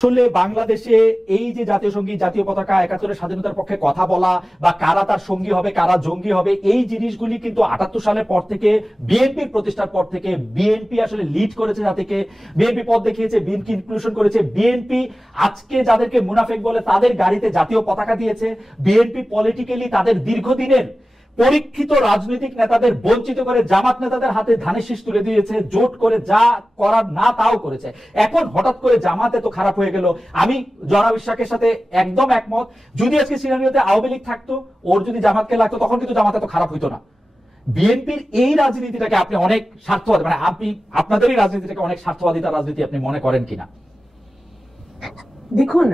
আসলে বাংলাদেশে এই যে জাতীয় সঙ্গীত জাতীয় পতাকা একাত্তরের স্বাধীনতার পক্ষে কথা বলা বা কারা তার সঙ্গী হবে কারা জঙ্গি হবে এই জিনিসগুলি কিন্তু ৭৮ সালের পর থেকে বিএনপির প্রতিষ্ঠার পর থেকে বিএনপি আসলে লিড করেছে, জাতিকে বিএনপি পথ দেখিয়েছে, বিএনপি ইনক্লুশন করেছে। বিএনপি আজকে যাদেরকে মুনাফেক বলে তাদের গাড়িতে জাতীয় পতাকা দিয়েছে। বিএনপি পলিটিক্যালি তাদের দীর্ঘদিনের পরীক্ষিত রাজনৈতিক নেতাদের বঞ্চিত করে জামাত নেতাদের হাতে ধানের শীষ তুলে দিয়েছে, জোট করে যা করার না তাও করেছে। এখন হঠাৎ করে জামাত এত খারাপ হয়ে গেল, আমি জনাব ইশরাকের সাথে একদম একমত। যদি আজকে সিনারিওতে আওয়ামী লীগ থাকতো, ওর যদি জামাতকে লাগতো, তখন কিন্তু জামাত এত খারাপ হইতো না। বিএনপির এই রাজনীতিটাকে আপনি অনেক স্বার্থবাদী, মানে আপনি আপনাদেরই রাজনীতিটাকে অনেক স্বার্থবাদিতা রাজনীতি আপনি মনে করেন কিনা? দেখুন,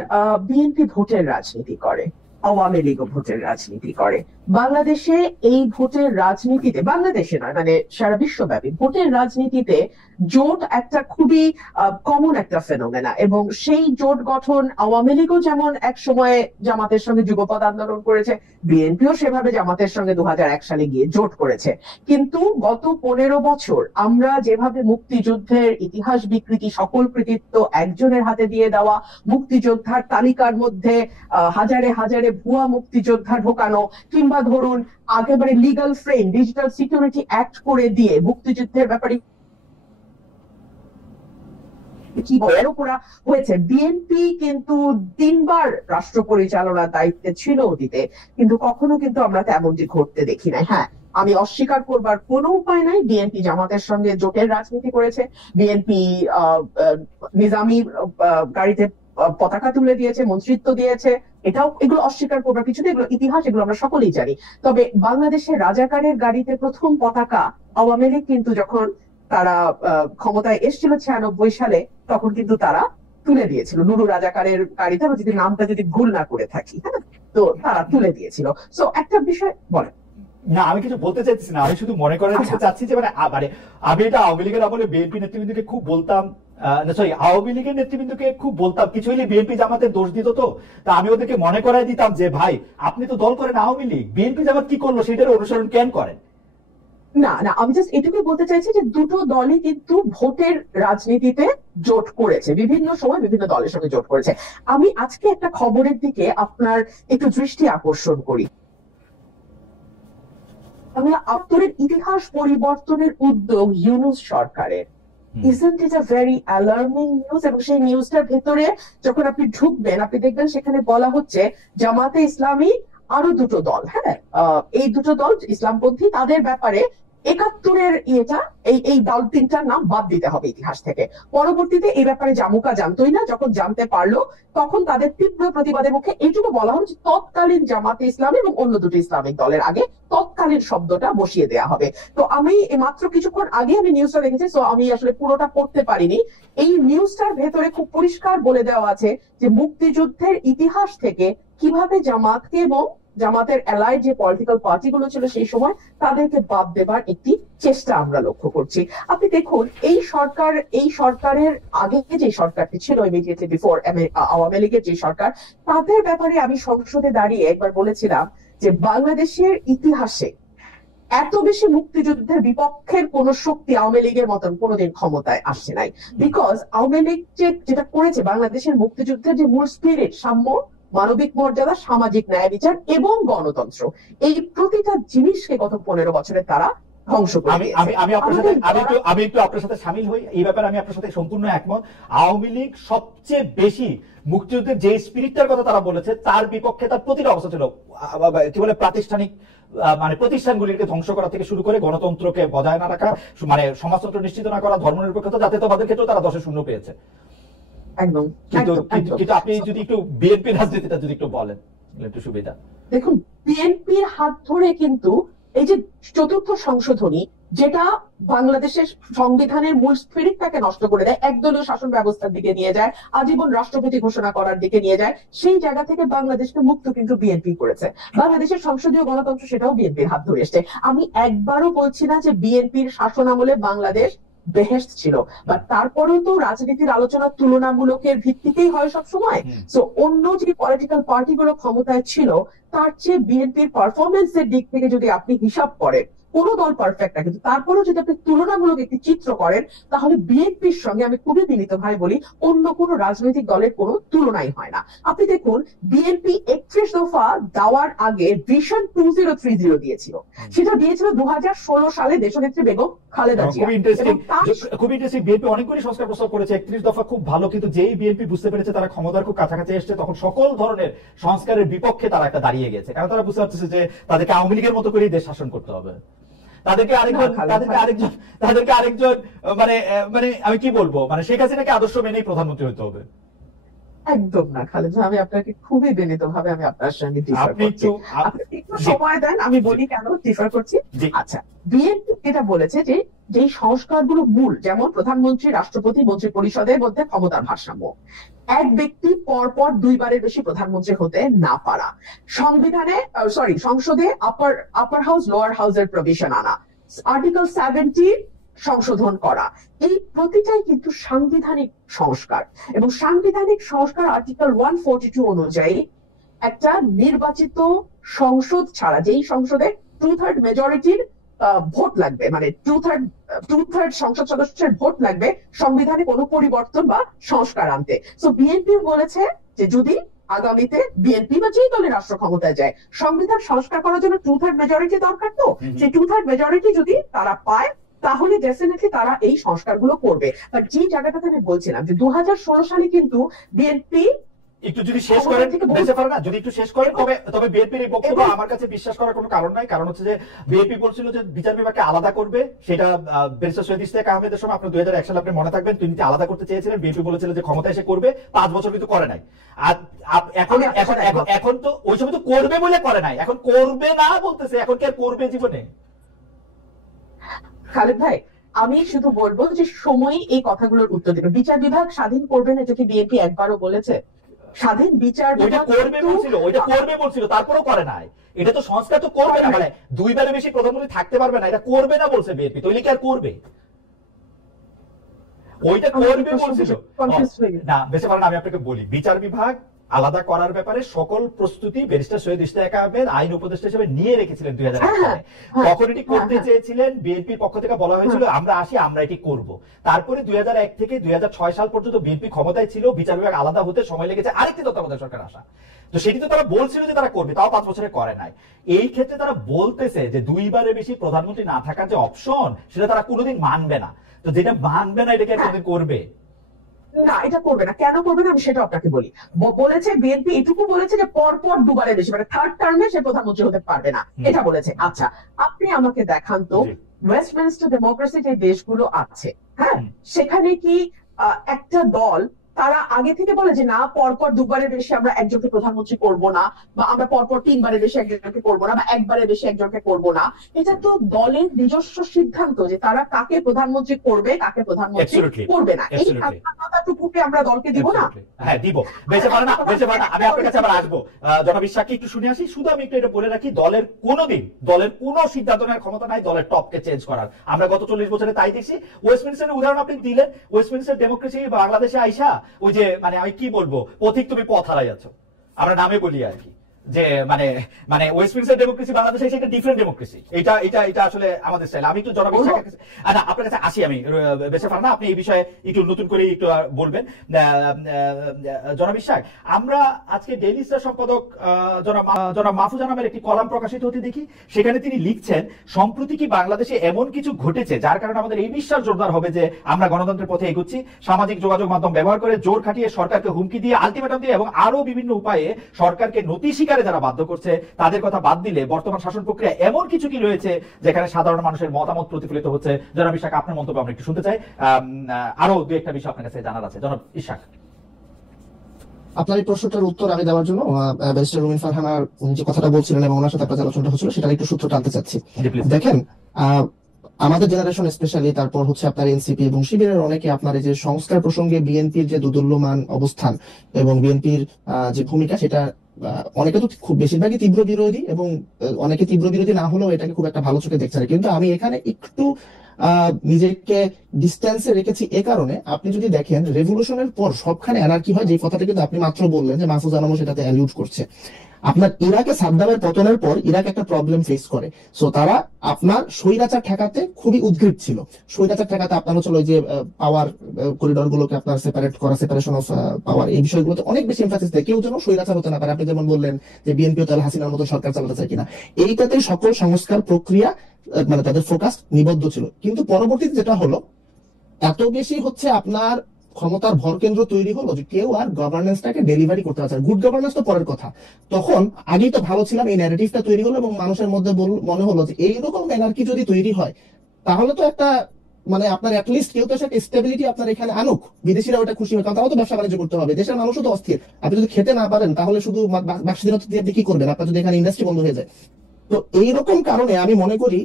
বিএনপি ভোটের রাজনীতি করে, আওয়ামী লীগও ভোটের রাজনীতি করে। বাংলাদেশে এই ভোটের রাজনীতিতে, বাংলাদেশে নয় মানে সারা বিশ্বব্যাপী ভোটের রাজনীতিতে জোট একটা খুবই কমন একটা ফেনোমেনা, এবং সেই জোট গঠন আওয়ামী লীগও যেমন এক সময়ে জামাতের সঙ্গে যুগপৎ আন্দোলন করেছে, বিএনপিও সেভাবে জামাতের সঙ্গে ২০০১ সালে গিয়ে জোট করেছে। কিন্তু গত ১৫ বছর আমরা যেভাবে মুক্তিযুদ্ধের ইতিহাস বিকৃতি, সকল কৃতিত্ব একজনের হাতে দিয়ে দেওয়া, মুক্তিযোদ্ধার তালিকার মধ্যে হাজারে হাজারে ভুয়া মুক্তিযোদ্ধা ঢোকানো, কিংবা ধরুন একেবারে legal frame digital security act করে দিয়ে মুক্তিযুদ্ধের ব্যাপারে কি করা হয়েছে। বিএনপি কিন্তু ৩বার রাষ্ট্র পরিচালনার দায়িত্বে ছিল অতীতে, কিন্তু কখনো কিন্তু আমরা তেমনটি ঘটতে দেখি নাই। হ্যাঁ, আমি অস্বীকার করবার কোনো উপায় নাই, বিএনপি জামাতের সঙ্গে জোটের রাজনীতি করেছে, বিএনপি নিজামী গাড়িতে পতাকা তুলে দিয়েছে, মন্ত্রিত্ব দিয়েছে, এগুলো অস্বীকার করবার কিছু নেই, এগুলো ইতিহাস, এগুলো আমরা সকলেই জানি। তবে বাংলাদেশের রাজাকারের গাড়িতে প্রথম পতাকা আওয়ামী লীগ কিন্তু যখন তারা ক্ষমতায় এসেছিল ৯৬ সালে, তখন কিন্তু তারা তুলে দিয়েছিল নুরু রাজাকারের গাড়িতে, যদি নামটা যদি ভুল না করে থাকি, হ্যাঁ, তো তারা তুলে দিয়েছিল। সো একটা বিষয় বলেন। না, আমি কিছু বলতে চাইছি না, আমি শুধু মনে করে দিতে চাচ্ছি যে মানে আমি এটা আওয়ামী লীগের আমলে বিএনপি নেতৃবৃন্দকে খুব বলতাম, আওয়ামী লীগের নেতৃবৃন্দকে খুব বলতাম, কিছু হলে বিএনপি জামাতের দোষ দিত, তো তা আমি ওদেরকে মনে করাই দিতাম যে ভাই আপনি তো দল করেন আওয়ামী লীগ, বিএনপি জামাত কি করলো সেটার অনুসরণ কেন করেন? না না, আমি জাস্ট এটুকুই বলতে চাইছি যে দুটো দলই কিন্তু ভোটের রাজনীতিতে জোট করেছে, বিভিন্ন সময় বিভিন্ন দলের সঙ্গে জোট করেছে। আমি আজকে একটা খবরের দিকে আপনার একটু দৃষ্টি আকর্ষণ করি। বাংলা আত্মরের ইতিহাস পরিবর্তনের উদ্যোগ ইউনূস সরকারের। Isn't it a very alarming news? এবং সেই নিউজটার ভেতরে যখন আপনি ঢুকবেন, আপনি দেখবেন সেখানে বলা হচ্ছে জামাতে ইসলামী আরো দুটো দল, হ্যাঁ, এই দুটো দল ইসলামপন্থী, তাদের ব্যাপারে ৭১-এর এই দল তিনটার নাম বাদ দিতে হবে ইতিহাস থেকে। পরবর্তীতে এই ব্যাপারে জামুকা জানতোই না, যখন জানতে পারলো তখন তাদের তীব্র প্রতিবাদের মুখে এইটুকু বলা হলো যে তৎকালীন জামাতে ইসলামী এবং অন্য দুটো ইসলামিক দলের আগে তৎকালীন শব্দটা বসিয়ে দেয়া হবে। তো আমি মাত্র কিছুক্ষণ আগে আমি নিউজটা দেখেছি, তো আমি আসলে পুরোটা পড়তে পারিনি। এই নিউজটার ভেতরে খুব পরিষ্কার বলে দেওয়া আছে যে মুক্তিযুদ্ধের ইতিহাস থেকে কিভাবে জামাতকে এবং জামাতের অ্যালাইড যে পলিটিক্যাল পার্টিগুলো ছিল সেই সময় তাদেরকে বাদ দেবার একটি চেষ্টা আমরা লক্ষ্য করছি। আপনি দেখুন, এই সরকারের আগে যে সরকারটি ছিল ইমিডিয়েটলি বিফোর আওয়ামী লীগের যে সরকার, তাদের ব্যাপারে আমি সংসদে দাঁড়িয়ে একবার বলেছিলাম যে বাংলাদেশের ইতিহাসে এত বেশি মুক্তিযুদ্ধের বিপক্ষের কোন শক্তি আওয়ামী লীগের মতন কোনোদিন ক্ষমতায় আসছে নাই। বিকজ আওয়ামী লীগ যেটা করেছে, বাংলাদেশের মুক্তিযুদ্ধের যে মূল স্পিরিট, সাম্য, মানবিক মর্যাদা, সামাজিক ন্যায় বিচার এবং গণতন্ত্র, এই প্রতিটা জিনিসকে গত ১৫ বছরে তারা ধ্বংস করে দিয়েছে। আমি একটু আপনার সাথে সামিল হই এই ব্যাপারে, আমি আপনার সাথে সম্পূর্ণ একমত। আওয়ামী লীগ সবচেয়ে বেশি মুক্তিযুদ্ধের যে স্পিরিটটার কথা তারা বলেছে তার বিপক্ষে তার প্রতিটা অবস্থা ছিল, কি বলে, প্রাতিষ্ঠানিক মানে প্রতিষ্ঠানগুলিকে ধ্বংস করা থেকে শুরু করে গণতন্ত্রকে বজায় না রাখা, মানে সমাজতন্ত্র নিশ্চিত না করা, ধর্মনিরপেক্ষতা, জাতীয়তাবাদের ক্ষেত্রেও তারা ১০-০ পেয়েছে। একদম। কিন্তু আপনি যদি একটু বিএনপি রাজনীতিটা যদি একটু বলেন একটু সুবিধা। দেখুন, বিএনপির হাত ধরে কিন্তু এই যে চতুর্থ সংশোধনী, যেটা বাংলাদেশের সংবিধানের মূল স্পিরিটটাকে নষ্ট করে দেয়, একদলীয় শাসন ব্যবস্থার দিকে নিয়ে যায়, আজীবন রাষ্ট্রপতি ঘোষণা করার দিকে নিয়ে যায়, সেই জায়গা থেকে বাংলাদেশকে মুক্ত কিন্তু বিএনপি করেছে। বাংলাদেশের সংসদীয় গণতন্ত্র সেটাও বিএনপির হাত ধরে এসছে। আমি একবারও বলছি না যে বিএনপির শাসন আমলে বাংলাদেশ বেহেশত ছিল, বাট তারপরেও তো রাজনীতির আলোচনা তুলনামূলকের ভিত্তিতেই হয় সব সময়। সো অন্য যে পলিটিক্যাল পার্টিগুলো ক্ষমতায় ছিল তার চেয়ে বিএনপির পারফরমেন্সের দিক থেকে যদি আপনি হিসাব করেন, কোনো দল পারফেক্ট না, কিন্তু তারপরেও যদি আপনি তুলনামূলক একটি চিত্র করেন তাহলে বিএনপির সঙ্গে আমি খুবই বিনীত ভাই বলি অন্য কোনো রাজনৈতিক দলের কোনো তুলনাই হয় না। আপনি দেখুন বিএনপি 31 দফা দেওয়ার আগে ভিশন 2030 দিয়েছিল, সেটা দিয়েছিল 2016 সালে দেশনেত্রী বেগম খালেদা জিয়া। খুব ইন্টারেস্টিং বিএনপি অনেকগুলি সংস্কার প্রস্তাব করেছে, 31 দফা খুব ভালো, কিন্তু যেই বিএনপি বুঝতে পেরেছে তারা ক্ষমতার খুব কাছাকাছি এসছে তখন সকল ধরনের সংস্কারের বিপক্ষে তারা একটা দাঁড়িয়ে গেছে, কারণ তারা বুঝতে পারতেছে যে তাদেরকে আওয়ামী লীগের মতো করেই দেশ শাসন করতে হবে। তাদেরকে আরেকজন মানে মানে আমি কি বলবো, মানে শেখ হাসিনাকে আদর্শ মেনেই প্রধানমন্ত্রী হতে হবে। একদম না খালেদ ভাই, আমি আপনাকে খুবই বিনীত ভাবে আমি আপনার সঙ্গে ডিফার করছি। আপনি একটু সময় দেন, আমি বলি কেন ডিফার করছি। আচ্ছা, বিএনপি এটা বলেছে যে যেই সংস্কারগুলো মূল, যেমন প্রধানমন্ত্রী, রাষ্ট্রপতি, মন্ত্রী পরিষদের মধ্যে ক্ষমতার ভারসাম্য, এক ব্যক্তি পরপর দুইবারের বেশি প্রধানমন্ত্রী হতে না পারা, সংসদে আপার হাউস লোয়ার হাউসের প্রভিশন আনা, আর্টিকেল 70 সংশোধন করা, এই প্রতিটাই কিন্তু সাংবিধানিক সংস্কার। এবং সাংবিধানিক সংস্কার আর্টিকেল 142 অনুযায়ী একটা নির্বাচিত সংসদ ছাড়া, যেই সংসদে 2/3 মেজরিটির ভোট লাগবে, মানে টু থার্ড সংসদ সদস্যের ভোট লাগবে সংবিধানে কোনো পরিবর্তন বা সংস্কার আনতে। সো বিএনপি বলেছে যে যদি আগামীতে বিএনপি বা যেই দলের রাষ্ট্র ক্ষমতায় যায়, সংবিধান সংস্কার করার জন্য 2/3 মেজরিটি দরকার, তো সেই 2/3 মেজরিটি যদি তারা পায় তাহলে ডেফিনেটলি তারা এই সংস্কারগুলো করবে। বাট যে জায়গাটাতে আমি বলছিলাম যে 2016 সালে কিন্তু বিএনপি একটু যদি শেষ করেন বেঁচে পারে না, যদি একটু শেষ করেন, তবে বিএনপির এই বক্তব্য আমার কাছে বিশ্বাস করার কোনো কারণ নাই। কারণ হচ্ছে যে বিএনপি বলছিল যে বিচার বিভাগকে আলাদা করবে, সেটা ব্যারিস্টার সৈয়দ ইশতিয়াক আহমেদের সময় আপনার 2001 সালে আপনি মনে থাকবেন তিনি আলাদা করতে চেয়েছিলেন, বিএনপি বলেছিল যে ক্ষমতা এসে করবে, 5 বছর কিন্তু করে নাই। আর এখন তো ওই সময় তো করবে বলে করে নাই, এখন করবে না বলতেছে, এখন কি আর করবে জীবনে? খালেদ ভাই, আমি শুধু বলবো যে সময় এই কথাগুলোর উত্তর দেবে। বিচার বিভাগ স্বাধীন করবে না, এটা কি বিএনপি একবারও বলেছে? স্বাধীন বিচার বিভাগ করবে বলছিল, তারপরেও করে নাই। এটা তো সংস্কার তো করবে না, মানে দুইবারের বেশি প্রধানমন্ত্রী থাকতে পারবে না, এটা করবে না বলছে বিএনপি, তো কি আর করবে? ওইটা করবে বলছিল না। বেঁচে পারেন, আমি আপনাকে বলি, বিচার বিভাগ আলাদা করার ব্যাপারে সকল প্রস্তুতি ব্যারিস্টার সৈয়দ ইশতিয়াক আহমেদ আইন উপদেষ্টা হিসেবে নিয়ে রেখেছিলেন 2001 সালে। তখন এটি করতে চেয়েছিলেন, বিএনপির পক্ষ থেকে বলা হয়েছিল আমরা আসি, আমরা এটি করব। তারপরে 2001 থেকে 2006 সাল পর্যন্ত বিএনপি ক্ষমতায় ছিল, বিচার বিভাগ আলাদা হতে সময় লেগেছে আরেকটি তত্ত্বাবধায়ক সরকার আসা। তো সেটি তো তারা বলছিল যে তারা করবে, তাও 5 বছরে করে নাই। এই ক্ষেত্রে তারা বলতেছে যে দুইবারের বেশি প্রধানমন্ত্রী না থাকার যে অপশন, সেটা তারা কোনোদিন মানবে না। তো যেটা মানবে না এটাকে কোনোদিন করবে না, এটা করবে না। কেন করবে না আমি সেটা আপনাকে বলি। বলেছে বিএনপি এটুকু বলেছে যে পরপর দুবারের বেশি, মানে থার্ড টার্মে সে প্রধানমন্ত্রী হতে পারবে না, এটা বলেছে। আচ্ছা, আপনি আমাকে দেখান তো ওয়েস্টমিনস্টার ডেমোক্রেসি যে দেশগুলো আছে, হ্যাঁ, সেখানে কি একটা দল তারা আগে থেকে বলে যে না পরপর দুবারের বেশি আমরা একজনকে প্রধানমন্ত্রী করব না, বা আমরা পরপর 3বারের বেশি একজনকে করবো না, বা একবারের বেশি একজনকে করব না? এটা তো দলের নিজস্ব সিদ্ধান্ত যে তারা কাকে প্রধানমন্ত্রী করবে, কাকে প্রধানমন্ত্রী করবে না। এই স্বাধীনতাটুকুকে আমরা দলকে দিব না? হ্যাঁ দিব। বেঁচে পারে না, বেঁচে পারে না। আমি আপনার কাছে আবার আসবো, জনাব ইশাককে একটু শুনে আসি। শুধু আমি একটু এটা বলে রাখি, দলের কোনো সিদ্ধান্ত নেওয়ার ক্ষমতা নাই দলের টপকে চেঞ্জ করার। আমরা গত 40 বছরে তাই দেখছি। ওয়েস্টমিনস্টারের উদাহরণ আপনি দিলেন, ওয়েস্টমিনস্টার ডেমোক্রেসি বাংলাদেশে আইসা ওই যে মানে আমি কি বলবো, পথিক তুমি পথ হারাই যাচ্ছ, আমরা নামে বলি আর কি, যে মানে মানে ওয়েস্টমিনস্টার ডেমোক্রেসি বাংলাদেশে সেটা ডিফারেন্ট ডেমোক্রেসি, এটা আসলে আমাদের স্টাইল। আমি একটু জনাব ইশাকের কাছে, আচ্ছা আপনার কাছে আসি আমি, বেঁচে পার না, আপনি এই বিষয়ে একটু নতুন করে একটু বলবেন। জনাব ইশাক, আমরা আজকে ডেইলি স্টার সম্পাদক জনাব মাহফুজা নামের একটি কলাম প্রকাশিত হতে দেখি, সেখানে তিনি লিখছেন সম্প্রতি কি বাংলাদেশে এমন কিছু ঘটেছে যার কারণে আমাদের এই বিশ্বাস জোরদার হবে যে আমরা গণতন্ত্রের পথে এগোচ্ছি। সামাজিক যোগাযোগ মাধ্যম ব্যবহার করে জোর খাটিয়ে সরকারকে হুমকি দিয়ে, আলটিমেটাম দিয়ে এবং আরো বিভিন্ন উপায়ে সরকারকে নতি স্বীকারে যারা বাধ্য করছে, তাদের কথা বাদ দিলে বর্তমান শাসন প্রক্রিয়া এমন কিছু কি রয়েছে যেখানে সাধারণ মানুষের মতামত প্রতিফলিত হচ্ছে? জনাব ইশাক, আপনার মন্তব্য আমরা একটু শুনতে চাই। আরো দু একটা বিষয় আপনার কাছে জানার আছে। জনাব ইশাক, আপনার এই প্রশ্নটার উত্তর আমি দেওয়ার জন্য ব্যারিস্টার রুমিন ফারহানার যে কথাটা বলছিলেন এবং ওনার সাথে আপনার যে আলোচনাটা হচ্ছিল সেটার একটু সূত্র টানতে চাচ্ছি। দেখেন, আমাদের জেনারেশন স্পেশালি, তারপর হচ্ছে আপনার এনসিপি এবং শিবিরের অনেকে আপনার এই যে সংস্কার প্রসঙ্গে বিএনপির যে দুদুল্যমান অবস্থান এবং বিএনপির যে ভূমিকা, সেটা অনেকে তো খুব বেশিরভাগই তীব্র বিরোধী, এবং অনেকে তীব্র বিরোধী না হলেও এটাকে খুব একটা ভালো চোখে দেখছে না। কিন্তু আমি এখানে একটু নিজেকে ডিস্টেন্সে রেখেছি এ কারণে, আপনি যদি দেখেন রেভলিউশনের পর সবখানে অ্যানার্কি হয়, যে কথাটা কিন্তু আপনি মাত্র বললেন যে মাহফুজ আলমও সেটাতে অ্যালিউড করছে। আপনার ইরাকে সাদ্দামের পতনের পর ইরাক একটা প্রবলেম ফেস করে, সো তারা আপনার স্বৈরাচার ঠেকাতে খুবই উদ্গ্রীব ছিল। স্বৈরাচার ঠেকাতে আপনার হচ্ছে ওই যে পাওয়ার করিডোর গুলোকে আপনার সেপারেট করা, সেপারেশন অফ পাওয়ার, এই বিষয়গুলোতে অনেক বেশি এমফাসিস দেয়, কেউ যেন স্বৈরাচার হতে না পারে। আপনি যেমন বললেন যে বিএনপিও তাহলে হাসিনার মতো সরকার চালাতে চায় কিনা, এইটাতে সকল সংস্কার প্রক্রিয়া মানে তাদের ফোকাস নিবদ্ধ ছিল। কিন্তু পরবর্তীতে যেটা হলো, এত বেশি হচ্ছে আপনার ক্ষমতার ভরকেন্দ্র তৈরি হলো যে কেউ আর গভর্নেন্সটাকে ডেলিভারি করতে পারছে না। গুড গভর্নেন্স তো পরের কথা, তখন আগেই তো ভালো ছিলাম, এই ন্যারেটিভটা তৈরি হলো এবং মানুষের মধ্যে মনে হলো যে এইরকম এনার্কি যদি তৈরি হয় তাহলে তো একটা মানে আপনার অ্যাটলিস্ট কেউ তো একটা স্টেবিলিটি আপনার এখানে আনুক, বিদেশিরা ওটা খুশি হয়, কারণ তারাও তো ব্যবসা বাণিজ্য করতে হবে, দেশের মানুষও তো অস্থির। আপনি যদি খেতে না পারেন তাহলে শুধু বাক স্বাধীনতা দিয়ে আপনি কি করবেন, আপনার যদি এখানে ইন্ডাস্ট্রি বন্ধ হয়ে যায়। তো এইরকম কারণে আমি মনে করি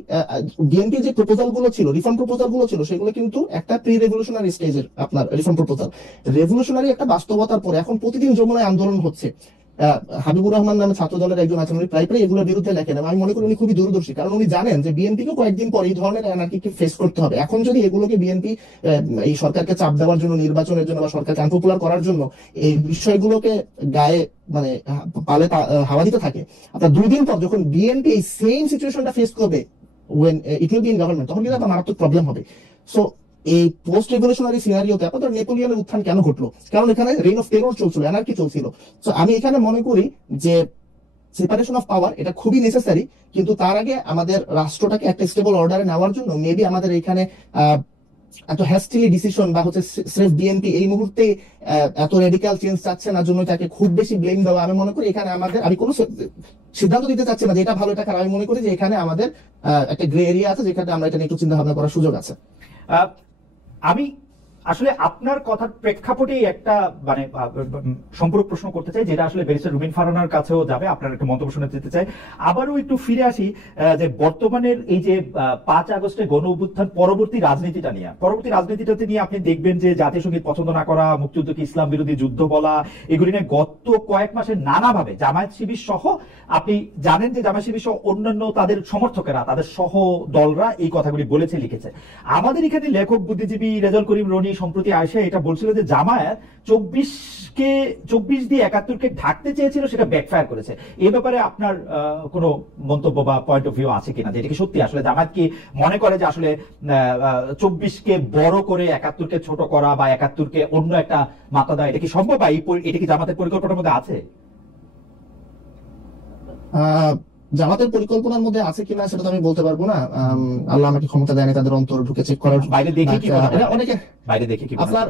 বিএনপি যে প্রপোজাল গুলো ছিল, রিফর্ম প্রপোজাল গুলো ছিল, সেগুলো কিন্তু একটা প্রি রেভলিউশনারি স্টেজের আপনার রিফর্ম প্রপোজাল। রেভলিউশনারি একটা বাস্তবতার পরে এখন প্রতিদিন যমুনায় আন্দোলন হচ্ছে। হাবিবুর রহমান নামে ছাত্র দলের একজন আছেন, উনি প্রায় এগুলোর বিরুদ্ধে লেখেন এবং আমি মনে করি উনি খুবই দূরদর্শী, কারণ উনি জানেন যে বিএনপিকে কয়েকদিন পর এই ধরনের অ্যানার্কিকে ফেস করতে হবে। এখন যদি এগুলোকে বিএনপি এই সরকারকে চাপ দেওয়ার জন্য, নির্বাচনের জন্য বা সরকারকে আনপপুলার করার জন্য এই বিষয়গুলোকে গায়ে মানে পালে হাওয়া দিতে থাকে, আপনার 2 দিন পর যখন বিএনপি এই সেম সিচুয়েশনটা ফেস করবে when it will be in government, তখন কিন্তু একটা মারাত্মক প্রবলেম হবে। সো এই পোস্ট রেভলিউশনারি সিনারিওতে আপনাদের নেপোলিয়নের উত্থান কেন ঘটলো? কারণ এখানে রেইন অফ টেরর চলছিল, অ্যানার্কি চলছিল। সো আমি এখানে মনে করি যে সেপারেশন অফ পাওয়ার এটা খুবই নেসেসারি, কিন্তু তার আগে আমাদের রাষ্ট্রটাকে একটা স্টেবল অর্ডারে নেওয়ার জন্য মেবি আমাদের এখানে এত হ্যাস্টিলি ডিসিশন বা হচ্ছে স্রেফ বিএনপি এই মুহূর্তে এত রেডিক্যাল চেঞ্জ চাচ্ছে না জন্য তাকে খুব বেশি ব্লেম দেওয়া, আমি মনে করি এখানে আমাদের, আমি কোনো সিদ্ধান্ত দিতে চাচ্ছি না যে এটা ভালো এটা খারাপ, আমি মনে করি যে এখানে আমাদের একটা গ্রে এরিয়া আছে যেখানে আমরা এটা নিয়ে একটু চিন্তা ভাবনা করার সুযোগ আছে। আমি আসলে আপনার কথার প্রেক্ষাপটেই একটা মানে সম্পূরক প্রশ্ন করতে চাই, যেটা আসলে ব্যারিস্টার রুমিন ফারহানার কাছেও যাবে, আপনার একটা মন্তব্য শুনে যেতে চাই। আবারও একটু ফিরে আসি যে বর্তমানের এই যে 5 আগস্টে গণ অভ্যুত্থান পরবর্তী রাজনীতিটা নিয়ে আপনি দেখবেন যে জাতীয় সঙ্গীত পছন্দ না করা, মুক্তিযুদ্ধকে ইসলাম বিরোধী যুদ্ধ বলা, এগুলি নিয়ে গত কয়েক মাসে নানাভাবে জামায়াত শিবির সহ, আপনি জানেন যে জামায়াত শিবির সহ অন্যান্য তাদের সমর্থকেরা, তাদের সহ দলরা এই কথাগুলি বলেছে, লিখেছে। আমাদের এখানে লেখক বুদ্ধিজীবী রেজাউল করিম রনি সম্প্রতি আসে এটা বলছিল যে জামায়াত 24 দিয়ে 71কে ঢাকতে চেয়েছিল, সেটা ব্যাকফায়ার করেছে। এই ব্যাপারে আপনার কোনো মন্তব্য বা পয়েন্ট অফ ভিউ আছে কিনা, যেটা কি সত্যি আসলে জামায়াত কি মনে করে যে আসলে 24কে বড় করে 71কে ছোট করা বা 71কে অন্য একটা মাত্রা দেওয়া, এটা কি সম্ভব? এটা কি জামাতের পরিকল্পনার মধ্যে আছে? জামাতের পরিকল্পনার মধ্যে আছে কিনা সেটা তো আমি বলতে পারবো না, আল্লাহ আমাকে ক্ষমতা দেয়নি তাদের অন্তর ঢুকে চেক করার। বাইরে দেখে কি অনেকে আপনার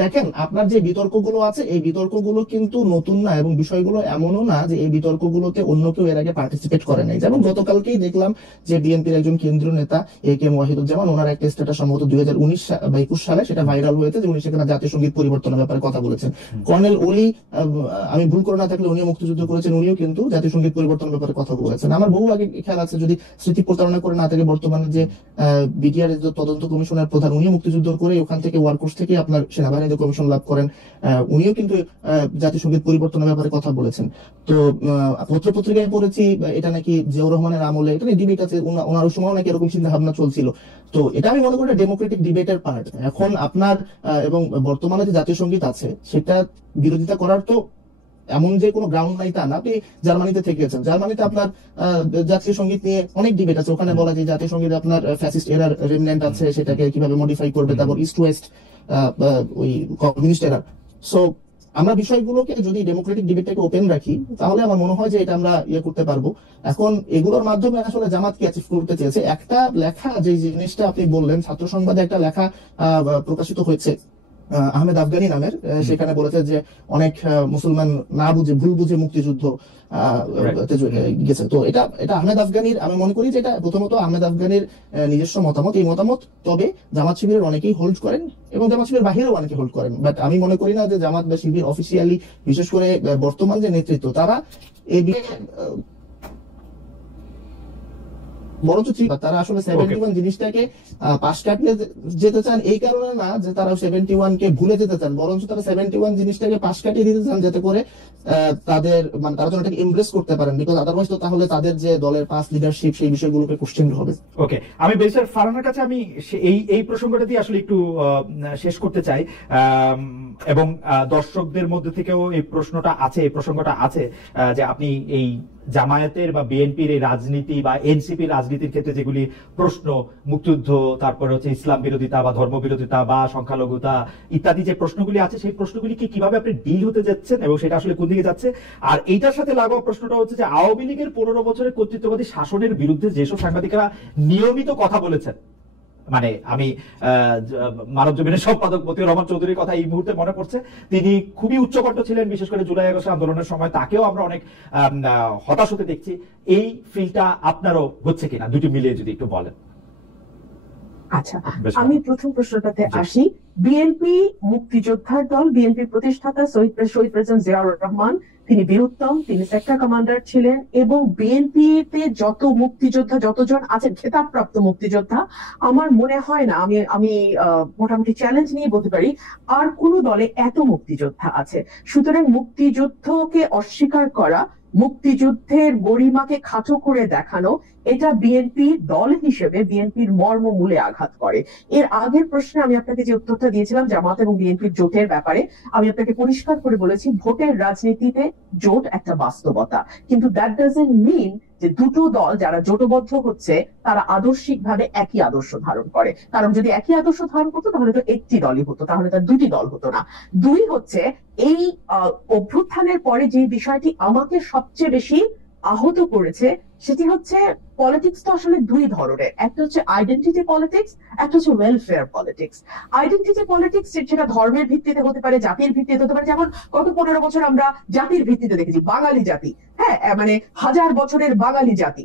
দেখেন, আপনার যে বিতর্কগুলো আছে এই বিতর্কগুলো কিন্তু নতুন না, এবং বিষয়গুলো এমনও না যে এই বিতর্কগুলোতে অন্য কেউ এর আগে পার্টিসিপেট করে নাই। যেমন গতকালকেই দেখলাম যে বিএনপির একজন কেন্দ্রীয় নেতা AK ওয়াহিদুজ্জামান, ওনার একটা স্ট্যাটাস সম্ভবত 2019 বা 21 সালে সেটা ভাইরাল হয়েছে, যে উনি সেখানে জাতীয় সঙ্গীত পরিবর্তনের ব্যাপারে কথা বলেছেন। কর্নেল ওলি, আমি ভুল করে না থাকলে উনিও মুক্তিযুদ্ধ করেছেন, উনিও কিন্তু জাতীয় সঙ্গীত পরিবর্তনের ব্যাপারে কথা বলেছেন। আমার বহু আগে খেয়াল আছে, যদি স্মৃতি প্রতারণা করে না থাকে, বর্তমানে যে বিডিআর তদন্ত কমিশনের প্রধান, উনিও মুক্তিযুদ্ধ করে ওখান থেকে ওয়ারকোর্স থেকে আপনার সেনাবাহিনীতে কমিশন লাভ করেন, উনিও কিন্তু জাতীয় সঙ্গীত পরিবর্তনের ব্যাপারে কথা বলেছেন। তো পত্র পত্রিকায় পড়েছি এটা নাকি জিয়াউর রহমানের আমলে, এটা নিয়ে ডিবেট আছে, ওনার সময় নাকি এরকম চিন্তা ভাবনা চলছিল। তো এটা আমি মনে করি ডেমোক্রেটিক ডিবেটের পার্ট। এখন আপনার এবং বর্তমানে যে জাতীয় সঙ্গীত আছে সেটা বিরোধিতা করার তো এমন যে কোনো গ্রাউন্ড নাই তা না। আপনি জার্মানিতে থেকেছেন, জার্মানিতে আপনার জাতীয় সঙ্গীত নিয়ে অনেক ডিবেট আছে, ওখানে বলা যায় জাতীয় সঙ্গীতে আপনার ফ্যাসিস্ট এরার রেমিনেন্ট আছে, সেটাকে কিভাবে মডিফাই করবে, তারপর ইস্ট ওয়েস্ট ওই কমিউনিস্ট এরার। সো আমরা বিষয়গুলোকে যদি ডেমোক্রেটিক ডিবেটটাকে ওপেন রাখি তাহলে আমার মনে হয় যে এটা আমরা করতে পারবো। এখন এগুলোর মাধ্যমে আসলে জামাত কি অ্যাচিভ করতে চেয়েছে, একটা লেখা যে জিনিসটা আপনি বললেন, ছাত্র সংবাদে একটা লেখা প্রকাশিত হয়েছে আহমেদ আফগানি নামের, সেখানে বলেছে যে অনেক মুসলমান না বুঝে ভুল বুঝে মুক্তিযুদ্ধ গেছে। তো এটা আহমেদ আফগানির, আমি মনে করি যে এটা প্রথমত আহমেদ আফগানির নিজস্ব মতামত, এই মতামত তবে জামাত শিবিরের অনেকেই হোল্ড করেন এবং জামাত শিবিরের বাহিরেও অনেকে হোল্ড করেন, বাট আমি মনে করি না যে জামাত বা শিবির অফিসিয়ালি, বিশেষ করে বর্তমান যে নেতৃত্ব, তারা এই বরঞ্চ তারা আসলে 71 জিনিসটাকে পাশ কাটিয়ে যেতে চান, এই কারণে না যে তারা 71 কে ভুলে যেতে চান, বরঞ্চ তারা 71 জিনিসটাকে পাশ কাটিয়ে দিতে চান, যাতে করে তাদের মানে তারা যেন এটাকে এমব্রেস করতে পারেন, বিকজ আদারওয়াইজ তো তাহলে তাদের যে দলের পাস লিডারশিপ সেই বিষয়গুলোকে কোশ্চেন হবে। ওকে, আমি বেসার ফারহানার কাছে আমি এই প্রসঙ্গটা দিয়ে আসলে একটু শেষ করতে চাই, এবং দর্শকদের মধ্যে থেকেও এই প্রসঙ্গটা আছে যে আপনি এই জামায়াতের বা বিএনপির এই রাজনীতি বা এনসিপির রাজনীতির ক্ষেত্রে যেগুলি প্রশ্ন, মুক্তিযুদ্ধ, তারপরে হচ্ছে ইসলাম বিরোধিতা বা ধর্ম বিরোধিতা বা সংখ্যালঘুতা ইত্যাদি যে প্রশ্নগুলি আছে, সেই প্রশ্নগুলিকে কিভাবে আপনি ডিল হতে যাচ্ছেন এবং সেটা আসলে কোন দিকে যাচ্ছে। আর এইটার সাথে লাগোয়া প্রশ্নটা হচ্ছে যে আওয়ামী লীগের 15 বছরের কর্তৃত্ববাদী শাসনের বিরুদ্ধে যেসব সাংবাদিকরা নিয়মিত কথা বলেছেন, মানে আমি মানব জমিনের সম্পাদক মতিউর রহমান চৌধুরীর কথা এই মুহূর্তে মনে পড়ছে, তিনি খুবই উচ্চকণ্ঠ ছিলেন, বিশেষ করে জুলাই আগস্ট আন্দোলনের সময় তাকেও আমরা অনেক হতাশ হতে দেখছি। এই ফিলটা আপনারও হচ্ছে কিনা, দুটি মিলিয়ে যদি একটু বলেন। আচ্ছা, আমি প্রথম প্রশ্নটাতে আসি। বিএনপি মুক্তিযোদ্ধার দল, বিএনপি প্রতিষ্ঠাতা শহীদ প্রেসিডেন্ট জিয়াউর রহমান, তিনি বীরুত্তম, তিনি সেক্টর কমান্ডার ছিলেন, এবং বিএনপিতে যত মুক্তিযোদ্ধা যতজন আছেন খেতাবপ্রাপ্ত মুক্তিযোদ্ধা, আমার মনে হয় না, আমি মোটামুটি চ্যালেঞ্জ নিয়ে বলতে পারি আর কোন দলে এত মুক্তিযোদ্ধা আছে। সুতরাং মুক্তিযুদ্ধকে অস্বীকার করা, মুক্তিযুদ্ধের গরিমাকে খাটো করে দেখানো, এটা বিএনপি দল হিসেবে বিএনপির মর্মমূলে আঘাত করে। এর আগের প্রশ্নে আমি আপনাকে যে উত্তরটা দিয়েছিলাম জামাত এবং বিএনপির জোটের ব্যাপারে, আমি আপনাকে পরিষ্কার করে বলেছি ভোটের রাজনীতিতে জোট একটা বাস্তবতা, কিন্তু দ্যাট ডাজন্ট মিন যে দুটো দল যারা জোটবদ্ধ হচ্ছে তারা আদর্শিকভাবে একই আদর্শ ধারণ করে। কারণ যদি একই আদর্শ ধারণ করতো তাহলে তো একটি দলই হতো, তাহলে তার দুটি দল হতো না। দুই হচ্ছে, এই অভ্যুত্থানের পরে যে বিষয়টি আমাকে সবচেয়ে বেশি আহত করেছে সেটি হচ্ছে পলিটিক্স তো আসলে দুই ধরনের, একটা হচ্ছে আইডেন্টিটি পলিটিক্স, একটা হচ্ছে ওয়েলফেয়ার পলিটিক্স। আইডেন্টিটি পলিটিক্স সেটা ধর্মের ভিত্তিতে হতে পারে, জাতির ভিত্তিতে হতে পারে, যেমন গত 15 বছর আমরা জাতির ভিত্তিতে দেখেছি বাঙালি জাতি, হ্যাঁ, মানে 1000 বছরের বাঙালি জাতি,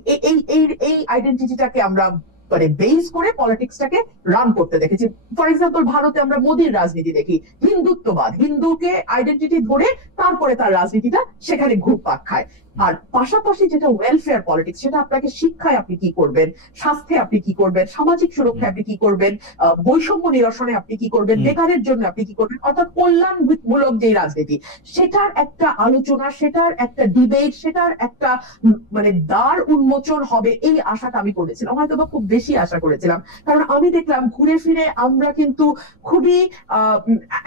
এই আইডেন্টিটিটাকে আমরা মানে বেস করে পলিটিক্সটাকে রান করতে দেখেছি। ফর এক্সাম্পল ভারতে আমরা মোদির রাজনীতি দেখি, হিন্দুত্ববাদ, হিন্দুকে আইডেন্টিটি ধরে তারপরে তার রাজনীতিটা সেখানে ঘুরপাক খায়। আর পাশাপাশি যেটা ওয়েলফেয়ার পলিটিক্স, সেটা আপনাকে শিক্ষায় আপনি কি করবেন, স্বাস্থ্যে আপনি কি করবেন, সামাজিক সুরক্ষায় আপনি কি করবেন, বৈষম্য নিরসনে আপনি কি করবেন, বেকারের জন্য আপনি কি করবেন, অর্থাৎ কল্যাণমূলক যে রাজনীতি, সেটার একটা আলোচনা, সেটার একটা ডিবেট, সেটার একটা মানে দ্বার উন্মোচন হবে, এই আশাটা আমি করেছিলাম, হয়তো বা খুব বেশি আশা করেছিলাম। কারণ আমি দেখলাম ঘুরে ফিরে আমরা কিন্তু খুবই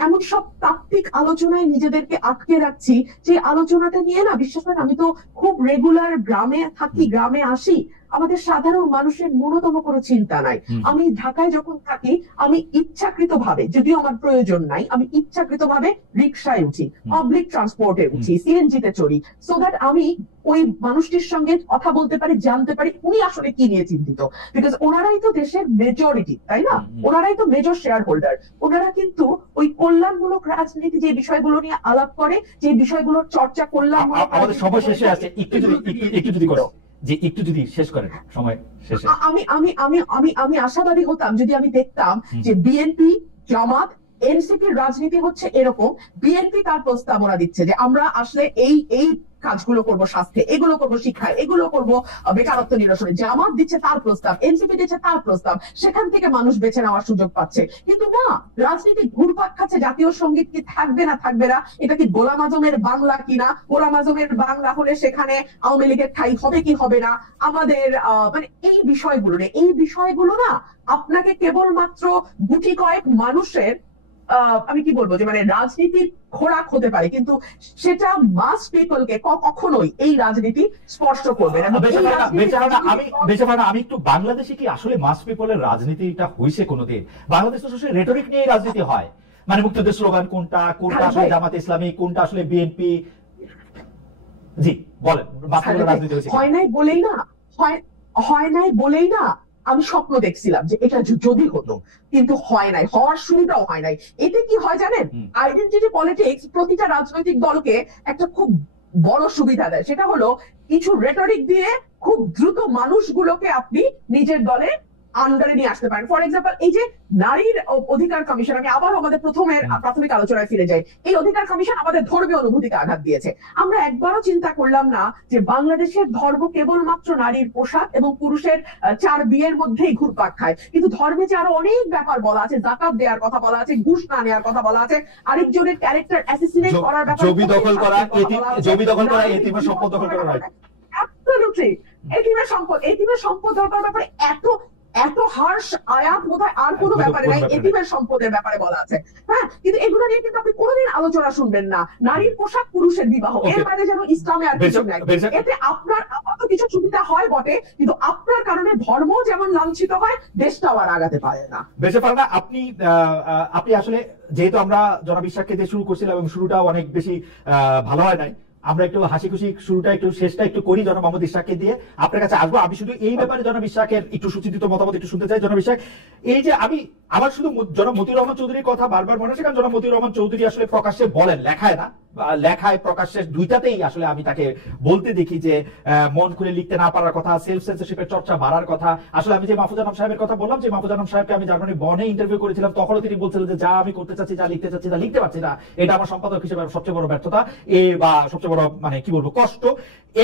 এমন সব তাত্ত্বিক আলোচনায় নিজেদেরকে আটকে রাখছি যে আলোচনাটা নিয়ে না, বিশ্বাস করেন আমি তো খুব রেগুলার গ্রামে থাকি, গ্রামে আসি, আমাদের সাধারণ মানুষের ন্যূনতম কোনো চিন্তা নাই। আমি ঢাকায় যখন থাকি আমি ইচ্ছাকৃত ভাবে, যদিও আমার প্রয়োজন নাই, আমি ইচ্ছাকৃত ভাবে রিক্সায় উঠি, পাবলিক ট্রান্সপোর্টে উঠি, সিএনজিতে চড়ি, সো দ্যাট আমি ওই মানুষটির সঙ্গে কথা বলতে পারি, জানতে পারি উনি আসলে কি নিয়ে চিন্তিত, বিকজ ওনারাই তো দেশের মেজরিটি, তাই না, ওনারাই তো মেজর শেয়ার হোল্ডার। ওনারা কিন্তু ওই কল্যাণমূলক রাজনীতি যে বিষয়গুলো নিয়ে আলাপ করে, যে বিষয়গুলোর চর্চা করলাম, আমাদের সময় শেষে আছে, একটু যদি করো যে একটু যদি শেষ করেন সময় শেষে। আমি আশাবাদী হতাম যদি আমি দেখতাম যে বিএনপি, জামাত, এনসিপির রাজনীতি হচ্ছে এরকম, বিএনপি তার প্রস্তাবনা দিচ্ছে যে আমরা আসলে এই কাজগুলো করবো, স্বাস্থ্যে এগুলো করবো, শিক্ষায় এগুলো করবো, বেকারত্ব নিরসনে, জামাত দিচ্ছে তার প্রস্তাব, এনসিপি দিচ্ছে তার প্রস্তাব, সেখান থেকে মানুষ বেছে নেওয়ার সুযোগ পাচ্ছে। কিন্তু না, রাজনীতি ঘুরপাক খাচ্ছে জাতীয় সঙ্গীত কি থাকবে না থাকবে না, এটা কি গোলাম আজমের বাংলা কিনা, গোলাম আজমের বাংলা হলে সেখানে আওয়ামী লীগের ঠাঁই হবে কি হবে না, আমাদের মানে এই বিষয়গুলো না আপনাকে কেবলমাত্র গুটি কয়েক মানুষের আমি কি বলবো যে মানে রাজনীতির খোরাক হতে পারে, কিন্তু সেটা মাস পিপলকে কখনোই এই রাজনীতি স্পর্শ করবে না। আমি একটু বাংলাদেশে কি আসলে মাস পিপলের রাজনীতিটা হয়েছে কোনোদিন? বাংলাদেশ তো আসলে রেটরিক নিয়ে রাজনীতি হয়, মানে মুক্তিযুদ্ধের স্লোগান কোনটা, কোনটা আসলে জামাত ইসলামী, কোনটা আসলে বিএনপি। জি বলেন, রাজনীতি হয় নাই বলেই না আমি স্বপ্ন দেখছিলাম যে এটা যদি হতো, কিন্তু হয় নাই, হওয়ার শুরুটাও হয় নাই। এতে কি হয় জানেন, আইডেন্টিটি পলিটিক্স প্রতিটা রাজনৈতিক দলকে একটা খুব বড় সুবিধা দেয়, সেটা হলো কিছু রেটরিক দিয়ে খুব দ্রুত মানুষগুলোকে আপনি নিজের দলে আন্ডারে নিয়ে আসতে পারেন। ফর এক্সাম্পল, এই যে নারীর অধিকার কমিশন, আমি আবার আমাদের প্রাথমিক আলোচনায় ফিরে যাই। এই অধিকার কমিশন আমাদের ধর্মীয় অনুভূতিকে আঘাত দিয়েছে। আমরা একবারও চিন্তা করলাম না যে বাংলাদেশের ধর্ম কেবলমাত্র নারীর পোশাক এবং পুরুষের 4 বিয়ের মধ্যেই ঘুরপাক খায়, কিন্তু ধর্মে যে আরো অনেক ব্যাপার বলা আছে, যাকাত দেওয়ার কথা বলা আছে, ঘুষ না নেওয়ার কথা বলা আছে, আরেকজনের ক্যারেক্টার অ্যাসিসিনেট করার ব্যাপারে জমি দখল করা, এতিমের সম্পদ দখল করা, রাইট? অ্যাবসলিউটলি। এতিমের সম্পদ দখল করার ব্যাপারে এত হার্শ আয়াত বোধহয় আর কোনো ব্যাপারে নাই, এতিমের সম্পদের ব্যাপারে বলা আছে। হ্যাঁ, কিন্তু এগুলো নিয়ে কিন্তু আপনি কোনোদিন আলোচনা শুনবেন না। নারীর পোশাক, পুরুষের বিবাহ, এর বাইরে যেন ইসলামে আর কিছু নাই। এতে আপনার তো কিছু সুবিধা হয় বটে, কিন্তু আপনার কারণে ধর্ম যেমন লাঞ্ছিত হয়, দেশটাও আর আগাতে পারে না, বেঁচে পারে না। আপনি আসলে, যেহেতু আমরা জনাব ইশাককে দিয়ে শুরু করছিলাম এবং শুরুটা অনেক বেশি ভালো হয় নাই, আমরা একটু হাসি খুশি শুরুটা একটু শেষটা একটু করি জনাব মোহাম্মদ ইশাককে দিয়ে। আপনার কাছে আসবো। আমি শুধু এই ব্যাপারে জনাব ইশাকের একটু সুচিন্তিত মতামত একটু শুনতে চাই। জনাব ইশাক, এই যে আমার শুধু জনাব মতিউর রহমান চৌধুরীর কথা বারবার মনে আছে, কারণ জনাব মতিউর রহমান চৌধুরী আসলে প্রকাশ্যে বলেন, লেখায় না, লেখায় প্রকাশ্যে দুইটাতেই আসলে আমি তাকে বলতে দেখি যে মন খুলে লিখতে না পারার কথা, সেলফ সেন্সরশিপের চর্চা বাড়ার কথা। আসলে আমি যে মাহফুজ আনাম সাহেবের কথা বললাম, যে মাহফুজ আনাম সাহেবকে আমি জার্মানি বনে ইন্টারভিউ করেছিলাম, তখনও তিনি বলছিলেন যে যা আমি করতে চাচ্ছি, যা লিখতে চাচ্ছি, যা লিখতে পারছি না, এটা আমার সম্পাদক হিসেবে সবচেয়ে বড় ব্যর্থতা বা সবচেয়ে বড় মানে কি বলবো কষ্ট।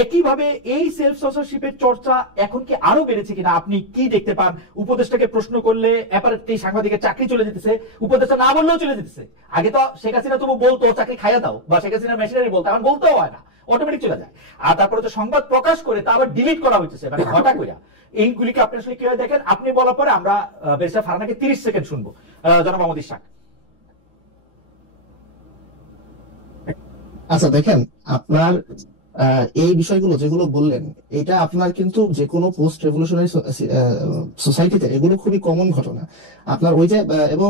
একইভাবে এই সেলফ সেন্সরশিপের চর্চা এখন কি আরো বেড়েছে কিনা আপনি কি দেখতে পান? উপদেষ্টাকে প্রশ্ন করলে অ্যাপারেন্টলি সাংবাদিকের চাকরি চলে যেতেছে, উপদেষ্টা না বললেও চলে যেতেছে। আগে তো শেখ হাসিনা তবু বলতো চাকরি খাইয়া দাও, বা শেখ হাসিনা মেশিনারি বলতো, এখন বলতেও হয় না, অটোমেটিক চলে যায়। আর তারপরে তো সংবাদ প্রকাশ করে তা আবার ডিলিট করা হইতেছে, মানে ঘটা কইরা। এইগুলিকে আপনি আসলে কিভাবে দেখেন? আপনি বলার পরে আমরা ব্যারিস্টার ফারহানাকে 30 সেকেন্ড শুনবো। জনাব মোহাম্মদ ইশাক। আচ্ছা দেখেন, আপনার এই বিষয়গুলো যেগুলো বললেন, এটা আপনার কিন্তু যে কোনো পোস্ট রেভলিউশনারি সোসাইটিতে এগুলো খুবই কমন ঘটনা। আপনার ওই যে এবং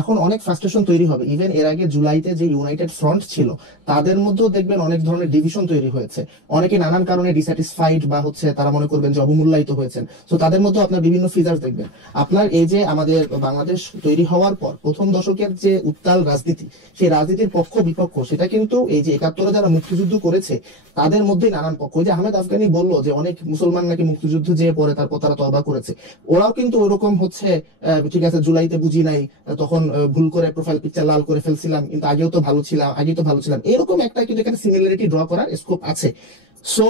এখন অনেক ফ্রাস্ট্রেশন তৈরি হবে। ইভেন এর আগে জুলাইতে যে ইউনাইটেড ফ্রন্ট ছিল, তাদের মধ্যেও দেখবেন অনেক ধরনের ডিভিশন তৈরি হয়েছে। অনেকে নানান কারণে ডিস্যাটিসফাইড বা তারা মনে করবেন যে অবমূল্যায়িত হয়েছেন। তো তাদের মধ্যে আপনার বিভিন্ন ফিচার দেখবেন। আপনার এই যে আমাদের বাংলাদেশ তৈরি হওয়ার পর প্রথম দশকের যে উত্তাল রাজনীতি, সেই রাজনীতির পক্ষ বিপক্ষ, সেটা কিন্তু এই যে 71-এ যারা মুক্তিযুদ্ধ করেছে তাদের মধ্যেই নানান পক্ষ। ওই যে আহমেদ আফগানি বললো যে অনেক মুসলমান নাকি মুক্তিযুদ্ধ যেয়ে পরে তারপর তারা তওবা করেছে, ওরাও কিন্তু ওরকম ঠিক আছে জুলাইতে বুঝি নাই, তখন ভুল করে প্রোফাইল পিকচার লাল করে ফেলছিলাম, কিন্তু আগেও তো ভালো ছিলাম, এরকম একটা কিন্তু এখানে সিমিলারিটি ড্র করার স্কোপ আছে। সো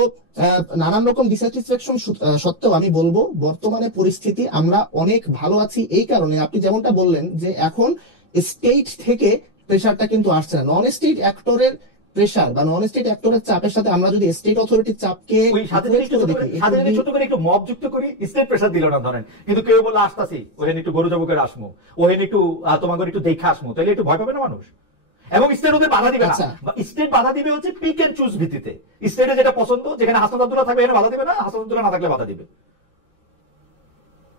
নানান রকম ডিস্যাটিসফ্যাকশন সত্ত্বেও আমি বলবো বর্তমানে পরিস্থিতি আমরা অনেক ভালো আছি। এই কারণে আপনি যেমনটা বললেন যে এখন স্টেট থেকে প্রেশারটা কিন্তু আসছে না। নন স্টেট অ্যাক্টরের প্রেশার বা নন স্টেট অ্যাক্টরের চাপের সাথে আমরা যদি স্টেট অথরিটির চাপকে ছোট করে একটু মব যুক্ত করি, স্টেট প্রেসার দিল না ধরেন, কিন্তু কেউ বললো আসতাছি, ওহেন একটু গরু জব করে আসমু, ওহেন একটু তোমার একটু দেখে আসমু, তাহলে একটু ভয় পাবে না মানুষ? এবং স্টেট ওদের বাধা দিবে না। স্টেট বাধা দিবে হচ্ছে পিক এন্ড চুজ ভিত্তিতে। স্টেটে যেটা পছন্দ, যেখানে হাসান আব্দুল্লাহ থাকবে এখানে বাধা দিবে না, হাসান আব্দুল্লাহ না থাকলে বাধা দিবে।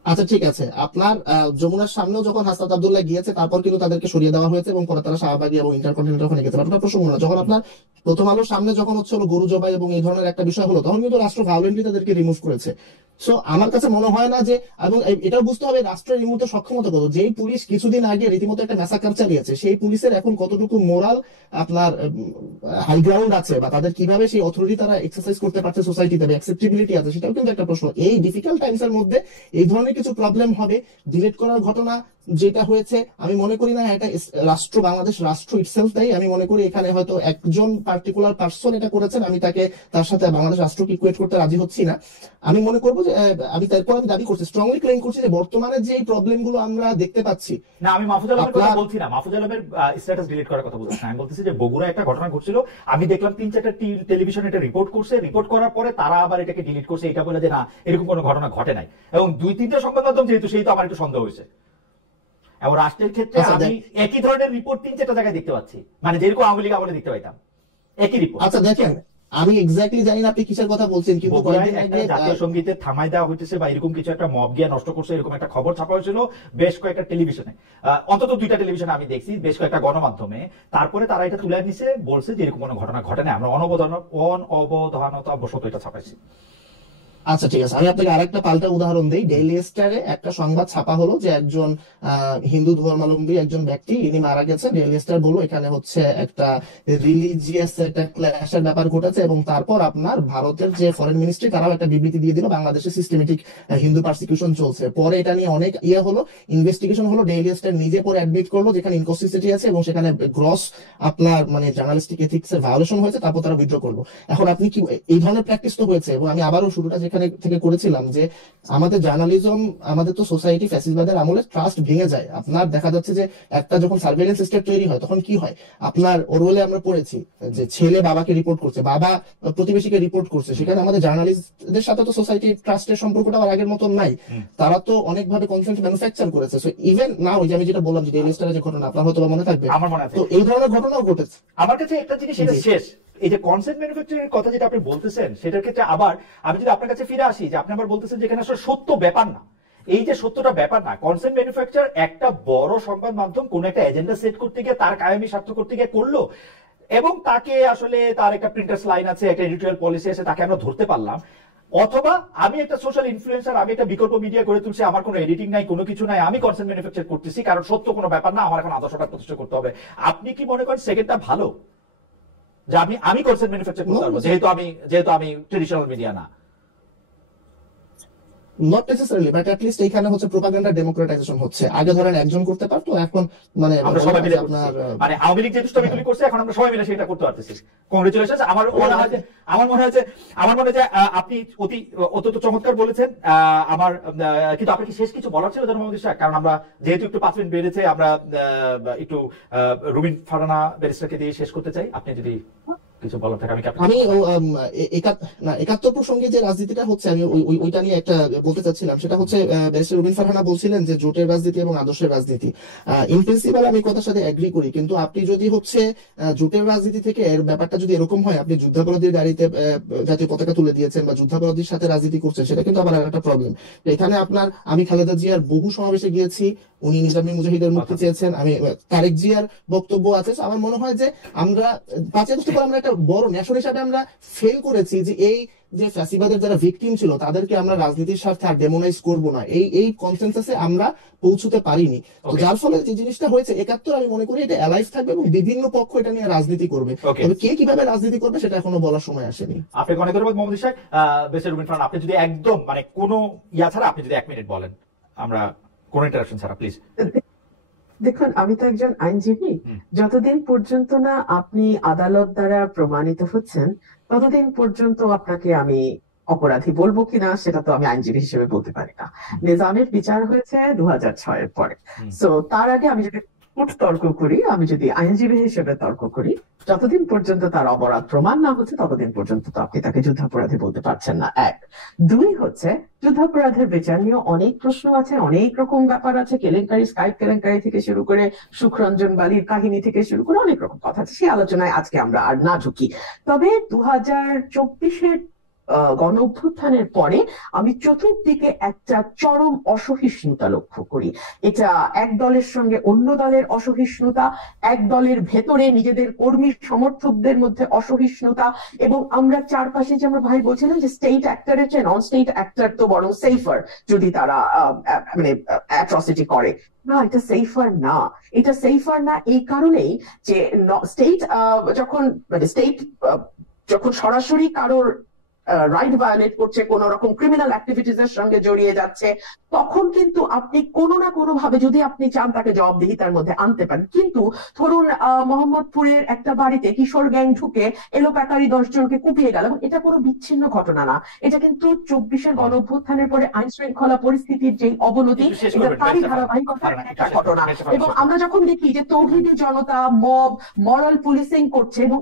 আচ্ছা ঠিক আছে, আপনার যমুনার সামনেও যখন হাসনাত আব্দুল্লাহ গিয়েছে তারপর কিন্তু তাদেরকে সরিয়ে দেওয়া হয়েছে এবং পরে তারা শাহবাগী এবং ইন্টারকন্টিনেন্টাল ওখানে গেছে। আপনার প্রসঙ্গ না, যখন আপনার প্রথম আলোর সামনে যখন হলো গরু জবাই এবং এই ধরনের একটা বিষয় হলো, তখন কিন্তু রাষ্ট্র ভায়োলেন্টলি তাদেরকে রিমুভ করেছে। সো আমার কাছে মনে হয় না যে, এবং এটাও বুঝতে হবে রাষ্ট্রের এই মুহূর্তে সক্ষমতা কত। যেই পুলিশ কিছুদিন আগে রীতিমতো একটা ম্যাসাকার চালিয়েছে, সেই পুলিশের এখন কতটুকু মোরাল আপনার হাই গ্রাউন্ড আছে, বা তাদের কিভাবে সেই অথরিটি তারা এক্সারসাইজ করতে পারছে সোসাইটিতে, অ্যাকসেপ্টেবিলিটি আছে, সেটাও কিন্তু একটা প্রশ্ন। এই ডিফিকাল্ট টাইমস এর মধ্যে এই ধরনের কিছু প্রবলেম হবে। ডিলিট করার ঘটনা যেটা হয়েছে, আমি মনে করি না এটা রাষ্ট্র, বাংলাদেশ রাষ্ট্র ইটসেলফ তাই। আমি মনে করি এখানে হয়তো একজন পার্টিকুলার পার্সন এটা করেছেন, আমি তার সাথে বাংলাদেশ রাষ্ট্রকে ইকুয়েট করতে রাজি হচ্ছি না। আমি মনে করবো যে আমি দাবি করছি, স্ট্রংলি ক্লেম করছি যে বর্তমানে যে প্রবলেম গুলো আমরা দেখতে পাচ্ছি না, আমি মাহফুজ আলমের কথা বলছি না, মাহফুজ আলমের স্ট্যাটাস ডিলিট করার কথা বলছি না। আমি বলতেছি যে বগুড়া একটা ঘটনা ঘটছিল, আমি দেখলাম 3-4টা টেলিভিশন এটা রিপোর্ট করছে, রিপোর্ট করার পরে তারা আবার এটাকে ডিলিট করছে, এটা বলে যে না এরকম কোনো ঘটনা ঘটে নাই। এবং 2-3টা সংবাদ মাধ্যম যেহেতু, সেই তো আমার একটু সন্দেহ হয়েছে। এবং রাষ্ট্রের ক্ষেত্রে আমি একই ধরনের রিপোর্ট 3-4টা জায়গায় দেখতে পাচ্ছি, মানে যেরকম আওয়ামী লীগ আমলে দেখতে পাইতাম একই রিপোর্ট। আচ্ছা দেখেন, আমি এক্স্যাক্টলি জানি না আপনি কিসের কথা বলছেন, কিন্তু জাতীয় সঙ্গীতে থামাই দেওয়া হইতেছে বা এরকম কিছু একটা মব গিয়া নষ্ট করছে, এরকম একটা খবর ছাপা হয়েছিল বেশ কয়েকটা টেলিভিশনে, অন্তত 2টা টেলিভিশনে আমি দেখছি, বেশ কয়েকটা গণমাধ্যমে। তারপরে তারা এটা তুলে নিছে, বলছে যে এরকম কোনো ঘটনা ঘটে না, আমরা অনবধানতা বশত এটা ছাপাইছি। আচ্ছা ঠিক আছে, আমি আপনাকে আরেকটা পাল্টা উদাহরণ দিই। ডেইলি স্টারে একটা সংবাদ ছাপা হলো যে একজন হিন্দু ধর্মাবলম্বী একজন ব্যক্তি ইনি মারা গেছেন। ডেইলি স্টার বললো এখানে হচ্ছে একটা রিলিজিয়াস একটা ক্ল্যাশের ব্যাপার ঘটেছে, এবং তারপর আপনার ভারতের যে ফরেন মিনিস্ট্রি তারাও একটা বিবৃতি দিয়ে দিল বাংলাদেশে সিস্টেমেটিক হিন্দু পারসিকিউশন চলছে। পরে এটা নিয়ে অনেক হলো, ইনভেস্টিগেশন হলো, ডেইলি স্টার নিজে পরে অ্যাডমিট করলো যেখানে ইনকনসিস্টেন্সি আছে এবং সেখানে গ্রস আপনার মানে জার্নালিস্টিক এথিক্স এর ভায়োলেশন হয়েছে, তারপর তারা উইথড্র করলো। এখন আপনি কি এই ধরনের প্র্যাকটিস তো হয়েছে, এবং আমি আবারও শুরুটা যেখানে থেকে করেছিলাম যে আমাদের জার্নালিজম, আমাদের তো সোসাইটি ফ্যাসিবাদের আমলে ট্রাস্ট ভেঙে যায়। আপনার দেখা যাচ্ছে যে একটা যখন সার্ভেইলেন্স স্টেট তৈরি হয় তখন কি হয়, আপনার ওরওয়েলে আমরা পড়েছি যে ছেলে বাবাকে রিপোর্ট করছে, বাবা প্রতিবেশীকে রিপোর্ট করছে, সেখানে আমাদের জার্নালিস্টদের সাথে তো সোসাইটি ট্রাস্টের সম্পর্কটা আর আগের মতন নাই। তারা তো অনেকভাবে কনসেন্ট ম্যানুফ্যাকচার করেছে। সো ইভেন না ওই যে আমি যেটা বললাম যে ডেইলি স্টারের যে ঘটনা আপনার হয়তো মনে থাকবে, আমার মনে আছে, তো এই ধরনের ঘটনাও ঘটেছে। আমার কাছে একটা জিনিস এটা শেষ, এই যে কনসেন্ট ম্যানুফ্যাকচারিং এর কথা যেটা আপনি বলতেছেন সেটার ক্ষেত্রে আবার আমি যদি আপনার কাছে ফিরে আসি যে আপনি আবার বলতেছেন যে এখানে আসলে সত্য ব্যাপার না, এই যে সত্যটা ব্যাপার না, কনসেন্ট ম্যানুফ্যাকচার একটা বড় সংবাদ মাধ্যম কোন একটা এজেন্ডা সেট করতে গিয়ে তার কায়েমি স্বার্থ করতে গিয়ে করলো, এবং তাকে আসলে তার একটা প্রিন্টার্স লাইন আছে, একটা এডিটোরিয়াল পলিসি আছে, তাকে আমরা ধরতে পারলাম। অথবা আমি একটা সোশ্যাল ইনফ্লুয়েন্সার, আমি একটা বিকল্প মিডিয়া করে তুলছি, আমার কোনো এডিটিং নাই, কোনো কিছু নাই, আমি কনসেন্ট ম্যানুফ্যাকচার করতেছি কারণ সত্য কোনো ব্যাপার না, আমার এখন আদর্শটা প্রতিষ্ঠা করতে হবে। আপনি কি মনে করেন সেকেন্ডটা ভালো, যে আমি কনসেন্ট ম্যানুফ্যাকচার করতে পারবো যেহেতু আমি ট্রেডিশনাল মিডিয়া না? Not necessarily, but at least এখানে হচ্ছে প্রোপাগান্ডা ডেমোক্রেটাইজেশন হচ্ছে। আগে ধরেন একজন করতে পারতো, এখন মানে আমরা সবাই মিলে আপনার মানে আওয়ামী লীগ যে দুষ্টামিগুলি করছে এখন আমরা সবাই মিলে সেটা করতে পারতেছি। কংগ্রেচুলেশন। আমার মনে হয় যে আপনি অত্যন্ত চমৎকার বলেছেন। আমার কিন্তু আপনার কি শেষ কিছু বলার ছিল জনাব মোহাম্মদ ইশরাক? কারণ আমরা যেহেতু একটু 5 মিনিট বেড়েছে, আমরা একটু রুবিন ফারহানা ব্যারিস্টারকে দিয়ে শেষ করতে চাই। আপনি যদি কিছু বলার থাকে আমি 71 প্রসঙ্গে যে রাজনীতিটা হচ্ছে আমি ওইটা নিয়ে একটা বলতে চাচ্ছিলাম। সেটা হচ্ছে ব্যারিস্টার রুবিন ফারহানা বলছিলেন যে জোটের রাজনীতি এবং আদর্শের রাজনীতি। ইন প্রিন্সিপাল আমি কথার সাথে এগ্রি করি, কিন্তু আপনি যদি হচ্ছে জোটের রাজনীতি থেকে এর ব্যাপারটা যদি এরকম হয় আপনি যুদ্ধাপরাধীর গাড়িতে জাতীয় পতাকা তুলে দিয়েছেন বা যুদ্ধাপরাধীর সাথে রাজনীতি করছেন, সেটা কিন্তু আবার একটা প্রবলেম। এখানে আপনার আমি খালেদা জিয়ার বহু সমাবেশে গিয়েছি, উনি নিজামী মুজাহিদের মুক্তি চেয়েছেন, আমি তারেক জিয়ার বক্তব্য আছে। আমার মনে হয় যে আমরা 5 আগস্টের পর আমরা একটা বড় ন্যাশন হিসাবে আমরা ফেল করেছি যে এই যে ফ্যাসিবাদের যারা ভিকটিম ছিল তাদেরকে আমরা রাজনীতির স্বার্থে আর ডেমোনাইজ করব না, এই কনসেনসাসে আমরা পৌঁছতে পারিনি। তো যার ফলে যে জিনিসটা হয়েছে 71 আমি মনে করি এটা অ্যালাইভ থাকবে এবং বিভিন্ন পক্ষ এটা নিয়ে রাজনীতি করবে, তবে কে কিভাবে রাজনীতি করবে সেটা এখনো বলার সময় আসেনি। আপনাকে অনেক ধন্যবাদ মোহাম্মদ ইশরাক। বেসের রুবিন ফারহানা, আপনি যদি একদম মানে কোনো ছাড়া আপনি যদি 1 মিনিট বলেন, আমরা কোন ইন্টারাকশন ছাড়া, প্লিজ। দেখুন, আমি তো একজন আইনজীবী, যতদিন পর্যন্ত না আপনি আদালত দ্বারা প্রমাণিত হচ্ছেন ততদিন পর্যন্ত আপনাকে আমি অপরাধী বলবো কিনা সেটা তো আমি আইনজীবী হিসেবে বলতে পারি না। নিজামের বিচার হয়েছে 2006 এর পরে। সো তার আগে আমি যদি তর্ক করি, আমি যদি আইনজীবী হিসেবে তর্ক করি, যতদিন পর্যন্ত তার অপরাধ প্রমাণ না হচ্ছে ততদিন পর্যন্ত তো আপনি তাকে যুদ্ধাপরাধী বলতে পারছেন না। 1 2 হচ্ছে যুদ্ধাপরাধের বিচার নিয়ে অনেক প্রশ্ন আছে, অনেক রকম ব্যাপার আছে, কেলেঙ্কারি, স্কাইপ কেলেঙ্কারি থেকে শুরু করে সুখরঞ্জন বালির কাহিনী থেকে শুরু করে অনেক রকম কথা আছে, সেই আলোচনায় আজকে আমরা আর না ঢুকি। তবে 2024-এর গণ অভ্যুত্থানের পরে আমি চতুর্দিকে একটা চরম অসহিষ্ণুতা লক্ষ্য করি। এটা এক দলের সঙ্গে অন্য দলের অসহিষ্ণুতা, এক দলের ভেতরে নিজেদের কর্মী সমর্থকদের মধ্যে অসহিষ্ণুতা, এবং আমরা চারপাশে যে আমরা ভাই বলছিলাম যে স্টেট অ্যাক্টরের চেয়ে নন স্টেট অ্যাক্টর তো বরং সেফার যদি তারা মানে অ্যাট্রসিটি করে। না, এটা সেফার না। এটা সেফার না এই কারণেই যে স্টেট যখন সরাসরি কারোর রাইট ভায়োলেট করছে, কোন রকম ক্রিমিনাল অ্যাক্টিভিটিস এর সঙ্গে জড়িয়ে যাচ্ছে, তখন কিন্তু আপনি কোনো না কোনো ভাবে যদি আপনি চান তাকে জবাবদিহিতার মধ্যে আনতে পারেন। কিন্তু ধরুন মোহাম্মদপুরের একটা বাড়িতে কিশোর গ্যাং ঢুকে এলোপাতাড়ি 10 জনকে কুপিয়ে গেল, এবং এটা কোনো বিচ্ছিন্ন ঘটনা না, এটা কিন্তু 24-এর গণ অভ্যুত্থানের পরে আইন শৃঙ্খলা পরিস্থিতির যে অবনতি, এটা তারই ধারাবাহিকতার একটা ঘটনা। এবং আমরা যখন দেখি যে তৌহিদি জনতা মব মরাল পুলিশিং করছে এবং